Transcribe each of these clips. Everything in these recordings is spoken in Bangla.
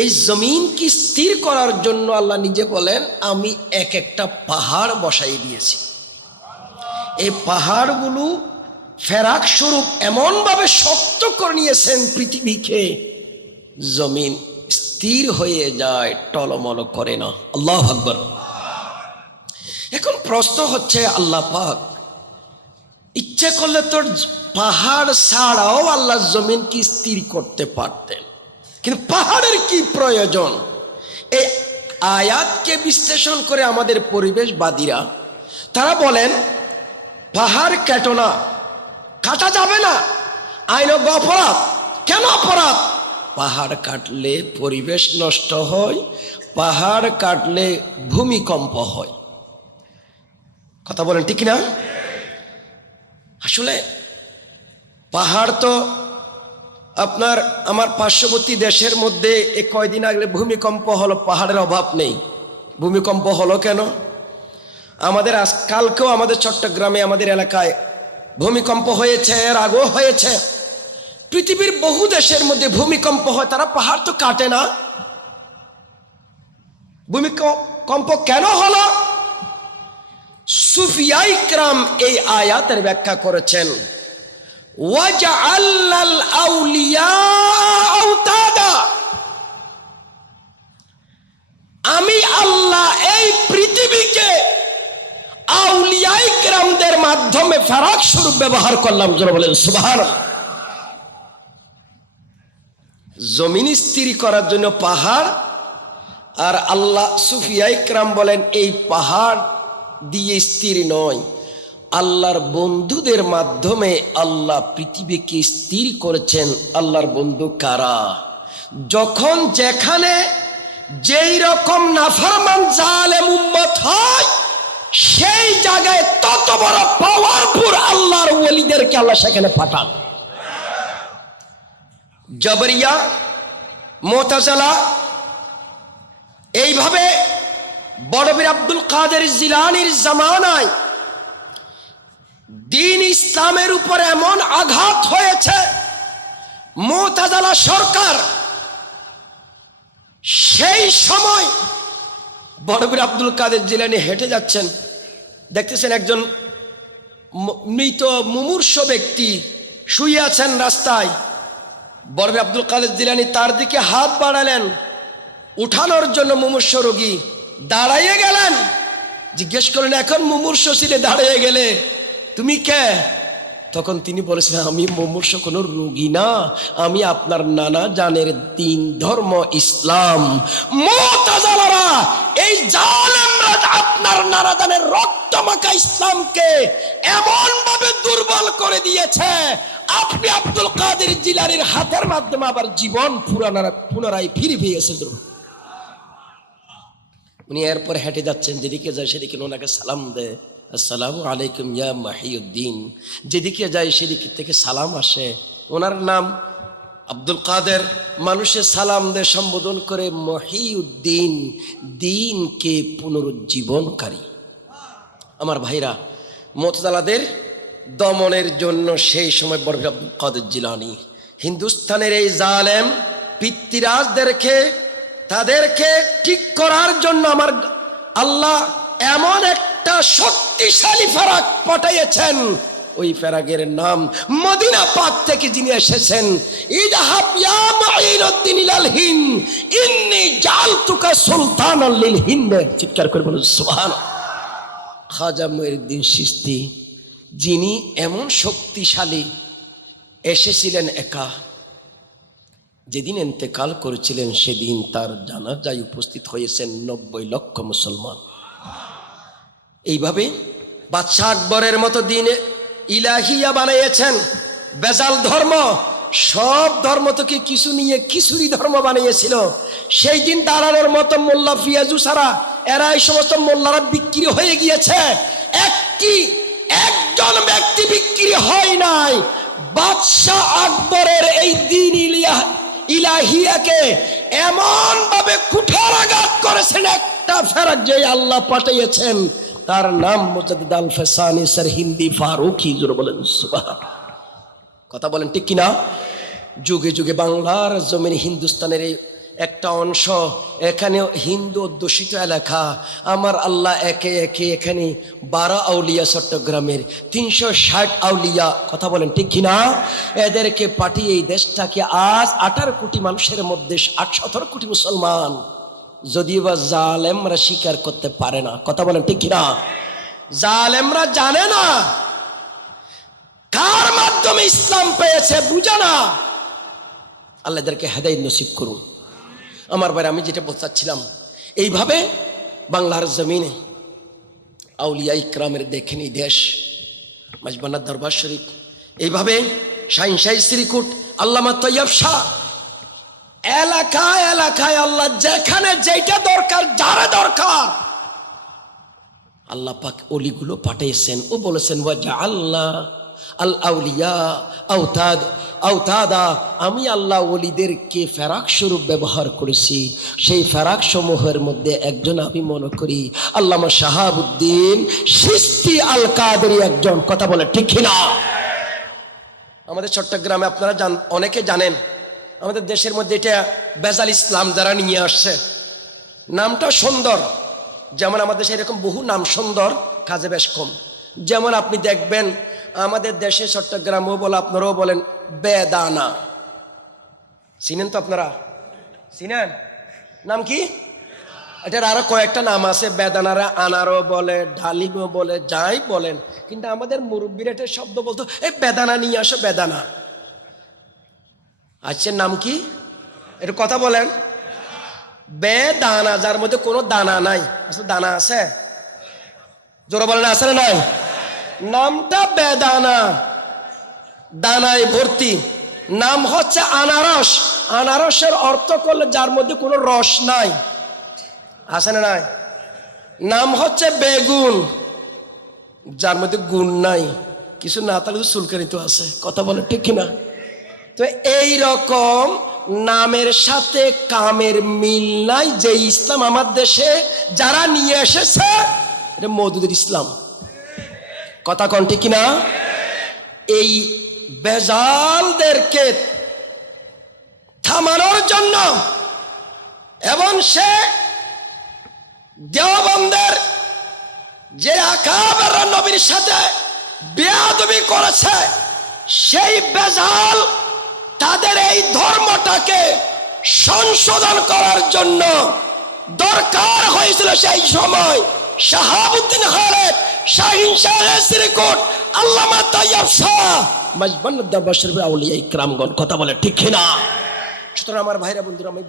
এই জমিনকে স্থির করার জন্য আল্লাহ নিজে বলেন, আমি এক একটা পাহাড় বসাই দিয়েছি। এই পাহাড়গুলো ফেরাক স্বরূপ এমনভাবে শক্ত করে নিয়েছেন পৃথিবীকে, জমিন স্থির হয়ে যায়, টলমল করে না। আল্লাহ আকবর। এখন প্রশ্ন হচ্ছে, আল্লাহ পাক, ইচ্ছে করলে তোর পাহাড় ছাড়াও আল্লাহ জমিন কি স্থির করতে পারতেন। কিন্তু পাহাড়ের কি প্রয়োজন? এই আয়াতকে বিশ্লেষণ করে আমাদের পরিবেশবাদীরা, তারা বলেন, পাহাড় কেটো না, কাটা যাবে না আইনজ্ঞ অপরাধ, কেন অপরাধ? পাহাড় কাটলে পরিবেশ নষ্ট হয়, পাহাড় কাটলে ভূমিকম্প হয়। কথা বলেন ঠিক না আসলে পাহাড় তো আপনার, আমার পার্শ্ববর্তী দেশের মধ্যে এ কয়দিন আগে ভূমিকম্প হলো, পাহাড়ের অভাব নেই। ভূমিকম্প হলো কেন? আমাদের আজ, কালকেও আমাদের চট্টগ্রামে, আমাদের এলাকায় ভূমিকম্প হয়েছে, এর আগেও হয়েছে। পৃথিবীর বহু দেশের মধ্যে ভূমিকম্প হয়, তারা পাহাড় তো কাটে না। ভূমিকম্প কেন হলো? সুফিয়াই ক্রাম এই আয়াতের ব্যাখ্যা করেছেন। আমি আল্লাহ এই পৃথিবীকে আউলিয়াই কেরামদের মাধ্যমে ফেরাক স্বরূপ ব্যবহার করলাম যেন বলেন সুবাহান জমিন স্থির করার জন্য পাহাড়, আর আল্লাহ সুফিয়া ইকরাম বলেন, এই পাহাড় দিয়ে স্থির নয়। আল্লাহর বন্ধুদের মাধ্যমে আল্লাহ পৃথিবীকে স্থির করেছেন। আল্লাহর বন্ধু কারা? যখন যেখানে যেই রকম নাফরমান, জালেম উম্মত হয়, সেই জায়গায় তত বড় পাওয়ারফুল আল্লাহর ওলিদেরকে আল্লাহ সেখানে পাঠান। জবরিয়া, মোতাজালা, এইভাবে বড়বীর আব্দুল কাদের জিলানির জামানায় দিন ইসলামের উপর এমন আঘাত হয়েছে, মোতাজালা সরকার সেই সময় বড়বীর আব্দুল কাদের জিলানি হেঁটে যাচ্ছেন। দেখতেছেন একজন মৃত মুমূর্ষ ব্যক্তি শুয়ে আছেন রাস্তায়। বড়বীর আব্দুল কাদের জিলানি তার দিকে হাত বাড়ালেন, উঠানোর জন্য মুমূর্ষ রোগী দাঁড়াইয়ে গেলেন। জিজ্ঞেস করলেন, এখন মুমূর্ষ ছিলে দাঁড়িয়ে গেলে তুমি কে? তখন তিনি বলেছিলেন, আমি মুমূর্ষ কোনো রোগী না। আমি আপনার নানা জানের দিন ধর্ম ইসলাম। এই আপনার নানা জানের রক্তমাখা ইসলামকে এমন ভাবে দুর্বল করে দিয়েছে, আপনি আব্দুল কাদের জিলানির হাতের মাধ্যমে আবার জীবন পুরানারা, পুনরায় ফিরে পেয়েছে উনি এরপর হেঁটে যাচ্ছেন, যেদিকে যায় সেদিকে ওনাকে সালাম দেয়। আসসালামু আলাইকুম ইয়া মাহিউদ্দিন। যেদিকে যায় সেদিকে থেকে সালাম আসে। ওনার নাম আব্দুল কাদের। মানুষের সালাম দেয়, সম্বোধন করে মহিউদ্দিন, দিনকে পুনরুজ্জীবনকারী। আমার ভাইরা মোতজালাদের দমনের জন্য সেই সময় বড় আব্দুল কাদের জিলানি। হিন্দুস্তানের এই জালেম পিতৃরাজদেরকে, তাদেরকে ঠিক করার জন্য আমার আল্লাহ এমন একটা শক্তিশালী ফারাক পাঠাইয়েছেন ওই ফেরাগের নাম মদিনা পাক থেকে যিনি এসেছেন চিৎকার করে বলুন খাজা মহিউদ্দিন সিস্তি, যিনি এমন শক্তিশালী, এসেছিলেন একা। যেদিন এন্তেকাল করেছিলেন, সেদিন তার জানাজায় উপস্থিত হয়েছেন নব্বই লক্ষ মুসলমান। এইভাবে বাদশাহ আকবরের মতো দিনে ইলাহিয়া বানিয়েছেন। বেজাল ধর্ম, সব ধর্ম থেকে কিছু নিয়ে কিছুরই ধর্ম বানিয়েছিল। সেই দিন দাঁড়ানোর মতো মোল্লা ফিয়াজু সারা এরা এই সমস্ত মোল্লারা বিক্রি হয়ে গিয়েছে। একটি, একজন ব্যক্তি বিক্রি হয় নাই। বাদশাহ আকবরের এই দিন ইলিয়া, ইলাহিয়াকে এমন ভাবে কুঠারাঘাত করেছেন একটা ফেরাক যে আল্লাহ পাঠিয়েছেন। তার নাম মুজাদ্দিদ আল ফেসানি স্যার হিন্দি ফারুকি, জোর বলেন কথা বলেন ঠিক কিনা? যুগে যুগে বাংলার জমিন হিন্দুস্তানের এই একটা অংশ, এখানে হিন্দু অধ্যুষিত এলাকা। আমার আল্লাহ একে একে এখানে বারো আউলিয়া চট্টগ্রামের, তিনশো ষাট আউলিয়া। কথা বলেন ঠিক কিনা? এদেরকে পাঠিয়ে এই দেশটাকে আজ আঠারো কোটি মানুষের মধ্যে আট সতেরো কোটি মুসলমান। যদিও বা জালেমরা স্বীকার করতে পারে না। কথা বলেন ঠিক কিনা? জালেমরা জানে না। কার মাধ্যমে ইসলাম পেয়েছে বুঝে না। আল্লাহ এদেরকে হেদায়ত নসিব করুন। আমার বাইরে আমি যেটা বলতে চাচ্ছিলাম এইভাবে বাংলার জমিনে আউলিয়া ইকরামের দেখেনি দেশ মাজবান্নার দরবার শরীফ, এইভাবে শাহিন শাহী শ্রীকুট, আল্লামা তৈয়ব শাহ এলাকায় এলাকায় আল্লাহ যেখানে যেটা দরকার, যারা দরকার। আল্লাহ পাক অলিগুলো পাঠিয়েছেন। ও বলেছেন ওয়াজা আল্লাহ আল আউলিয়া আউতাদ আউতাদা আমি আল্লাহ ওলিদেরকে ফেরাক স্বরূপ ব্যবহার করেছি। সেই ফেরাক সমূহের মধ্যে একজন আমি মনে করি, আল্লামা শাহাবুদ্দিন সিস্তি আল কাদেরি একজন। কথা বলে ঠিক না আমাদের চট্টগ্রামে আপনারা জান, অনেকে জানেন আমাদের দেশের মধ্যে এটা বেজাল ইসলাম যারা নিয়ে আসছে। নামটা সুন্দর। যেমন আমাদের দেশে এরকম বহু নাম সুন্দর, কাজে বেশ কম। যেমন আপনি দেখবেন, আমাদের দেশে চট্টগ্রামও বলে, আপনারাও বলেন, বেদানা। চিনেন তো আপনারা? চিনেন? নাম কি? এটার আরও কয়েকটা নাম আছে, বেদানারা আনারও বলে, ডালিমও বলে, যাই বলেন। কিন্তু আমাদের মুরব্বীর একটা শব্দ বলতো, এই বেদানা নিয়ে আসো, বেদানা। আচ্ছা নাম কি? একটু কথা বলেন। বেদানা যার মধ্যে কোনো দানা নাই। আসলে দানা আছে? জোরে বলেন, আছে না নাই? নামটা বেদানা দানায় ভর্তি। নাম হচ্ছে আনারস। আনারসের অর্থ করলে যার মধ্যে কোনো রস নাই। আছে না নাই? নাম হচ্ছে বেগুন। যার মধ্যে গুণ নাই। কিছু না তাহলে চুলকানি তো আছে। কথা বলে ঠিক কিনা? তো এই রকম নামের সাথে কামের মিল নাই যে ইসলাম আমার দেশে যারা নিয়ে এসেছে, এটা মধুদের ইসলাম। কথা কন ঠিক কিনা? এই বেজালদেরকে থামানোর জন্য এবং সে দেওবন্দের যে আকাবের নবীর সাথে বেয়াদবি করেছে, সেই বেজাল তাদের এই ধর্মটাকে সংশোধন করার জন্য দরকার হয়েছিল সেই সময় শাহাবুদ্দিন খালেদ, শাহিন শাহ শ্রীকোট আল্লামা তাইয়াব শাহ কথা বলে ঠিক সুতরাং আমার ভাইরা বন্ধুরা, আমি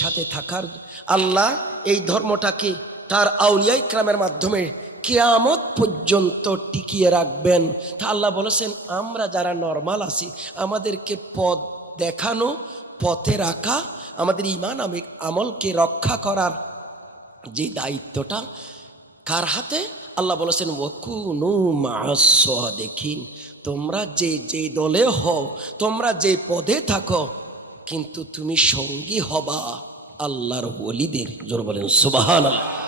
সাথে থাকার আল্লাহ এই ধর্মটাকে তার আউলিয়া ইকরামের মাধ্যমে কেয়ামত পর্যন্ত টিকিয়ে রাখবেন। তা আল্লাহ বলেছেন, আমরা যারা নর্মাল আছি, আমাদেরকে পথ দেখানো, পথে রাখা, আমাদের ইমান আমি, আমলকে রক্ষা করার যে দায়িত্বটা কার হাতে? আল্লাহ বলেছেন ওকুনু দেখিন তোমরা যে যে দলে হও, তোমরা যে পদে থাকো, কিন্তু তুমি সঙ্গী হবা আল্লাহর বলিদের জোর বলেন সুবাহান আল্লাহ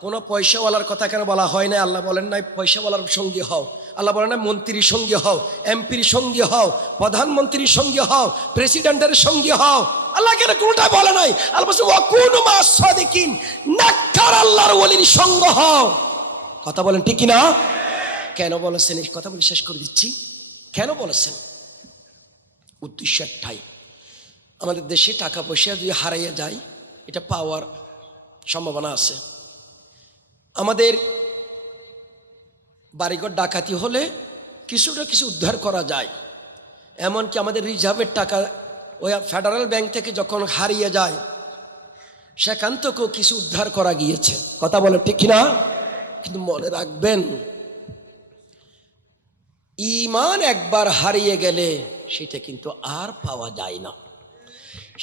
কোনো পয়সাওয়ালার কথা কেন বলা হয় না আল্লাহ বলেন নাই, পয়সাওয়ালার সঙ্গী হও। আল্লাহ বলেন না মন্ত্রীর সঙ্গী হও, এমপির সঙ্গী হও, প্রধানমন্ত্রীর সঙ্গী হও, প্রেসিডেন্টের সঙ্গী হও। আল্লাহ কেন কোনটা বলে নাই? আল্লাহ সাদিকিন নাক্কার আল্লাহর ওলির সঙ্গ হও। কথা বলেন ঠিক না কেন বলেছেন? এই কথা বলে শেষ করে দিচ্ছি। কেন বলেছেন? উদ্দেশ্য একটাই। আমাদের দেশে টাকা পয়সা যদি হারাইয়া যায়, এটা পাওয়ার সম্ভাবনা আছে। আমাদের বাড়িঘর ডাকাতি হলে কিছুটা কিছু উদ্ধার করা যায়। এমনকি আমাদের রিজার্ভের টাকা ওই ফেডারেল ব্যাংক থেকে যখন হারিয়ে যায়, সেখান থেকেও কিছু উদ্ধার করা গিয়েছে। কথা বলে ঠিক না কিন্তু মনে রাখবেন ইমান একবার হারিয়ে গেলে সেটা কিন্তু আর পাওয়া যায় না।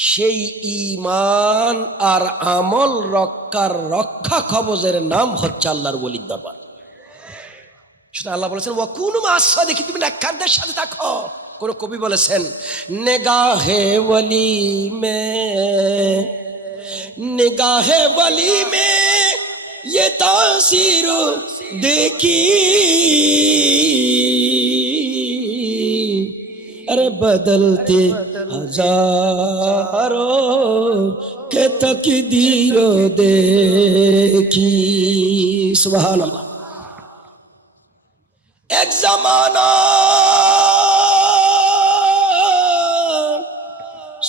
সেই ইমান আর আমল রক্ষার রক্ষা কবজের নাম হচ্ছে আল্লাহর বলির দরবার সেটা আল্লাহ বলেছেন ও কোন মাসা দেখি তুমি নেককারদের সাথে থাকো কোন কবি বলেছেন নেগাহে ওলি মে নেগাহে ওলি মে ये तासीर देखी अरे बदलते हजारों के तकदीरों देखी सुभान अल्लाह एक जमाना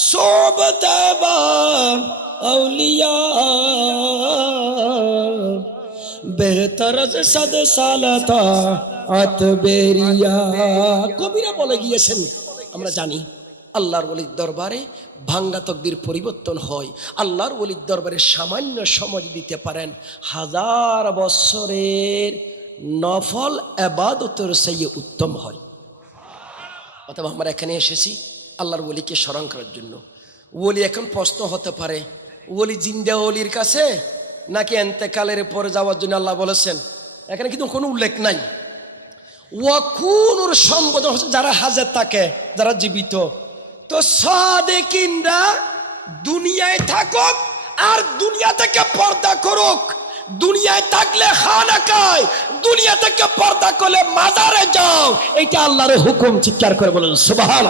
सोबत औलिया বেহতর সদ সালাতা আতবেরিয়া কবিরা বলে গিয়েছেন আমরা জানি, আল্লাহর ওলির দরবারে ভাঙ্গা তকদির পরিবর্তন হয়। আল্লাহর ওলির দরবারে সামান্য সময় দিতে পারেন হাজার বছরের নফল আবাদতের সেই উত্তম হয়। অথবা আমরা এখানে এসেছি আল্লাহর ওলিকে স্মরণ করার জন্য। ওলি এখন প্রশ্ন হতে পারে, ওলি জিন্দা ওলির কাছে নাকি এন্তেকালের পরে যাওয়ার জন্য আল্লাহ বলেছেন? এখানে কিন্তু কোনো উল্লেখ নাই। ওয়াকুনুর সম্বোধন যারা হাজার থাকে, যারা জীবিত। তো সাদেকিনরা দুনিয়ায় থাকুক আর দুনিয়া থেকে পর্দা করুক। দুনিয়ায় থাকলে খানা খায়, দুনিয়া থেকে পর্দা করলে মাজারে যাও। এটা আল্লাহর হুকুম, চিৎকার করে বলেন সুবাহান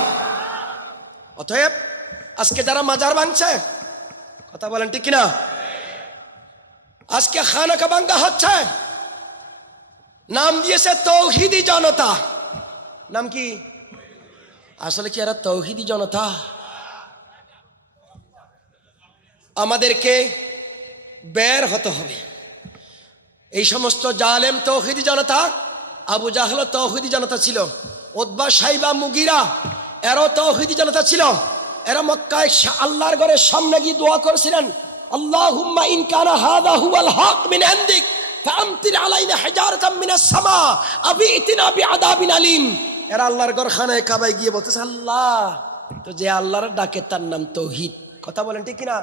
অতএব, আজকে যারা মাজার ভাঙছে, কথা বলেন ঠিক কিনা? আজকে খানাকা ভাঙ্গা হচ্ছে। নাম দিয়েছে তৌহিদি জনতা। নাম কি? আসলে কি এরা তৌহিদি জনতা? আমাদেরকে বের হতে হবে। এই সমস্ত জালেম তৌহিদি জনতা, আবু জাহল তৌহিদি জনতা ছিল ওদবা সাইবা মুগিরা, এরও তৌহিদি জনতা ছিল। এরা মক্কায় আল্লাহর ঘরের সামনে গিয়ে দোয়া করেছিলেন, আল্লাহুম্মা ইন কানা হাদা হুয়াল হক মিন ইনদিক ফামতির আলাইনা হিজারাতাম মিনাস সামা আবি ইতিনা আলিম। এরা আল্লাহর ঘর খানায় কাবায় গিয়ে বলতেছে, আল্লাহ, তো যে আল্লাহর ডাকে তার নাম তৌহিদ। কথা বলেন ঠিক কিনা?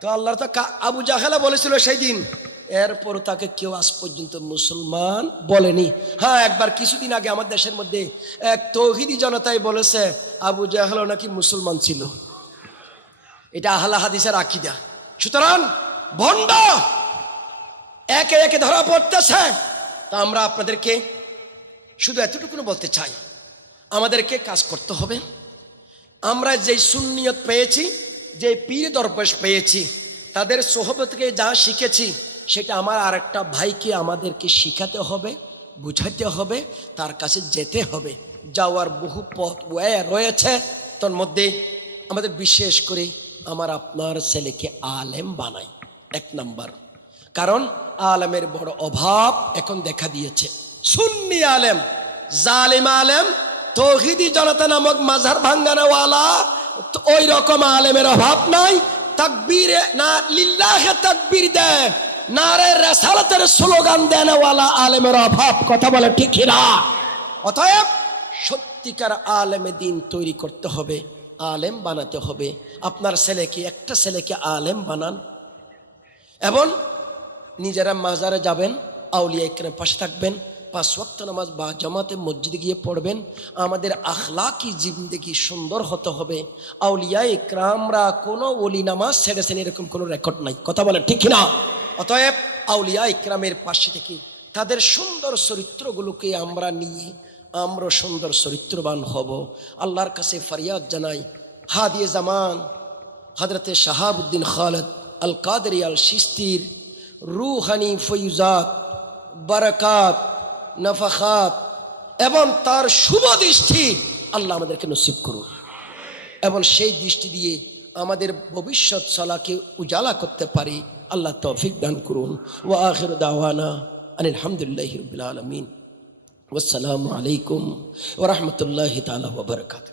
তো আল্লাহ তো আবু জাহেলা বলেছিল সেই দিন এরপর তাকে কেউ আজ পর্যন্ত মুসলমান বলেনি। হ্যাঁ একবার কিছুদিন আগে আমার দেশের মধ্যে এক তৌহিদি জনতাই বলেছে, আবু জাহেল নাকি মুসলমান ছিল। এটা আহলা হাদিসের আকিদা। সুতরাং ভণ্ড একে একে ধরা পড়তেছে। তা আমরা আপনাদেরকে শুধু এতটুকু বলতে চাই। আমাদেরকে কাজ করতে হবে। আমরা যেই সুন্নিয়ত পেয়েছি যে পীর দরবেশ পেয়েছি, তাদের সোহবতকে যা শিখেছি, সেটা আমার আরেকটা ভাইকে আমাদেরকে শিখাতে হবে বুঝাতে হবে, তার কাছে যেতে হবে। যাওয়ার বহু পথ রয়েছে। তোর মধ্যে আমাদের বিশেষ করে আমার আপনার ছেলেকে আলেম বানাই। এক নাম্বার। কারণ আলেমের বড় অভাব এখন দেখা দিয়েছে। সুন্নি আলেম, জালিম আলেম, তৌহিদি জনতা নামক মাঝার ভাঙ্গানাওয়ালা ওই রকম আলেমের অভাব নাই। তাকবীর না, লিল্লাহে তাকবীর দেয় রেসালতের স্লোগান দেনওয়ালা আলেমের অভাব, কথা বলে ঠিক অতএব সত্যিকার আলেমে দিন তৈরি করতে হবে, আলেম বানাতে হবে। আপনার ছেলেকে, একটা ছেলেকে আলেম বানান। এবং নিজেরা মাজারে যাবেন, আউলিয়া ইকরামের পাশে থাকবেন, পাঁচ ওয়াক্ত নামাজ বা জামাতে মসজিদে গিয়ে পড়বেন। আমাদের আখলাকি জিন্দগি সুন্দর হতে হবে। আউলিয়া ইকরামরা কোনো ওলি নামাজ ছেড়েছেন এরকম কোনো রেকর্ড নাই। কথা বলে ঠিক না অতএব আউলিয়া ইকরামের পাশে থেকে তাদের সুন্দর চরিত্রগুলোকে আমরা নিয়ে আমরা সুন্দর চরিত্রবান হব। আল্লাহর কাছে ফরিয়াদ জানাই। হাদিয়ে জামান হজরতে শাহাবুদ্দিন খালেদ আল কাদরি আল শিস্তির রুহানি ফৈজাত, বারাকাত, নফাখাত এবং তার শুভ দৃষ্টি আল্লাহ আমাদেরকে নসিব করুন এবং সেই দৃষ্টি দিয়ে আমাদের ভবিষ্যৎ চলাকে উজালা করতে পারি। আল্লাহ তৌফিক দান করুন। ও আখির দাওয়ানা আলহামদুলিল্লাহ রবিল আলমিন। আসসালামু আলাইকুম ওরহমতুল্লাহ তালা ওবরকাত